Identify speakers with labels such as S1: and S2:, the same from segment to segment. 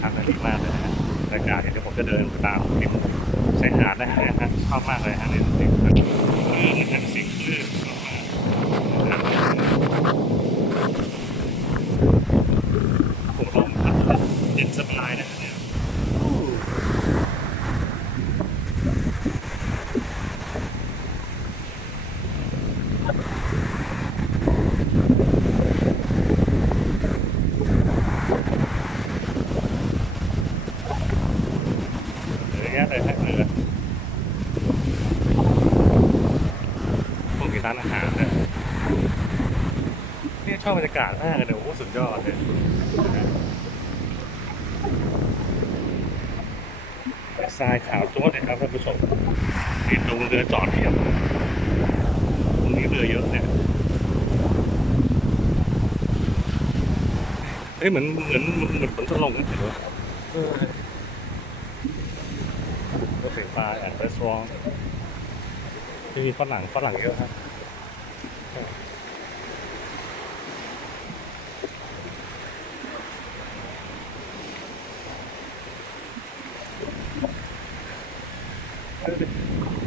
S1: ทางดีมากเลยนะฮะบรายาการเดี๋ยวผมจะเดินตามริมชายหาดนะฮะชอบมากเลยฮะนี่นี่คลื่นนะฮะเสียงคลื่นชอบมากผมลมพัดเย็นสบายนะเนี่ย เยอะแยะเลยฮะเรือพวกมีร้านอาหารเนี่ยนี่ชอบบรรยากาศมากเลยโอ้โหสุดยอดเลยทรายขาวจ้วเลยครับท่านผู้ชมเห็นตรงเรือจอดเทียบตรงนี้เรือเยอะเนี่ยเฮ้ยเหมือนเหมือนเหมือนฝนจะลงนะเห็นไหมรถไฟฟ้า แอนด์รีสอร์ทที่มีฝรั่งฝรั่งเยอะครับ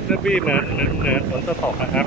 S1: เรบี้เหมือนเหมือนเหมือนฝนจะตกนะครับ